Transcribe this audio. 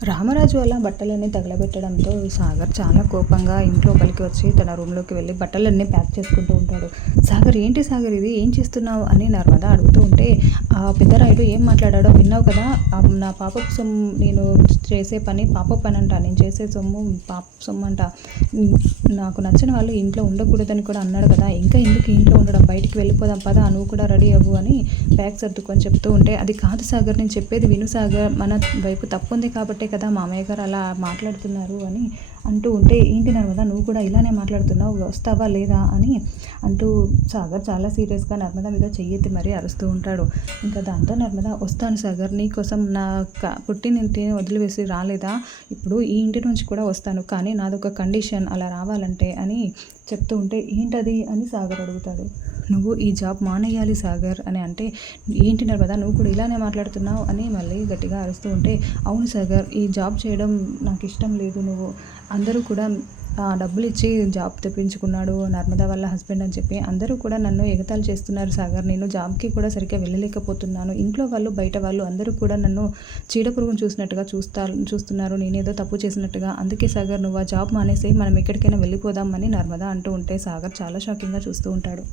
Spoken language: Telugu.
రామరాజు అలా బట్టలన్నీ తగలబెట్టడంతో సాగర్ చాలా కోపంగా ఇంట్లోపలికి వచ్చి తన రూమ్‌లోకి వెళ్ళి బట్టలన్నీ ప్యాక్ చేసుకుంటూ ఉంటాడు. "సాగర్ ఏంటి సాగర్ ఇది? ఏం చేస్తున్నావు?" అని నర్మద అడుగుతూ ఉంటే, ఆ పెద్దరాయుడు ఏం మాట్లాడాడో విన్నావు కదా! నా పాపపు సొమ్ము నేను చేసే పని పాప పనంట. నేను చేసే సొమ్ము పాప సొమ్మంట. హ్మ్. నాకు నచ్చిన వాళ్ళు ఇంట్లో ఉండకూడదని కూడా అన్నాడు కదా! ఇంకా ఎందుకు ఇంట్లో ఉండడం? బయటికి వెళ్ళిపోదాం పద నువ్వు కూడా రెడీ అవ్వు అని బ్యాగ్ సర్దుకొని చెప్తూ ఉంటే, "అది కాదు సాగర్ నేను చెప్పేది విను సాగర్. మన వైపు తప్పుంది కాబట్టే కదా మామయ్య గారు అలా మాట్లాడుతున్నారు" అని అంటూ ఉంటే, "ఏంటి నర్మద నువ్వు కూడా ఇలానే మాట్లాడుతున్నావు వస్తావా లేదా" అని అంటూ సాగర్ చాలా సీరియస్‌గా నర్మద మీద చెయ్యెత్తి మరీ అరుస్తూ ఉంటాడు. ఇంకా దాంతో నర్మద, "వస్తాను సాగర్ నీకోసం నా పుట్టినింటిని వదిలివేసి రాలేదా? ఇప్పుడు ఈ ఇంటి నుంచి కూడా వస్తాను. కానీ నాదొక కండిషన్ అలా రావాలంటే" అని చెప్తూ ఉంటే, "ఏంటది?" అని సాగర్ అడుగుతాడు. "నువ్వు ఈ జాబ్ మానేయాలి సాగర్" అని అంటే, "ఏంటి నర్మద నువ్వు కూడా ఇలానే మాట్లాడుతున్నావు" అని మళ్ళీ గట్టిగా అరుస్తూ ఉంటే, "అవును సాగర్ ఈ జాబ్ చేయడం నాకిష్టం లేదు. అందరూ కూడా డబ్బులిచ్చి జాబ్ తెప్పించుకున్నాడు నర్మద వాళ్ళ హస్బెండ్ అని చెప్పి అందరూ కూడా నన్ను ఎగతాళి చేస్తున్నారు సాగర్. నేను జాబ్‌కి కూడా సరిగ్గా వెళ్ళలేకపోతున్నాను. ఇంట్లో వాళ్ళు, బయట వాళ్ళు అందరూ కూడా నన్ను చీడపురుగుని చూసినట్టుగా చూస్తున్నారు. నేనేదో తప్పు చేసినట్టుగా. అందుకే సాగర్ నువ్వు ఆ జాబ్ మానేసేయి. మనం ఎక్కడికైనా వెళ్ళిపోదాం" అని నర్మద అంటూ ఉంటే సాగర్ చాలా షాకింగ్‌గా చూస్తూ ఉంటాడు.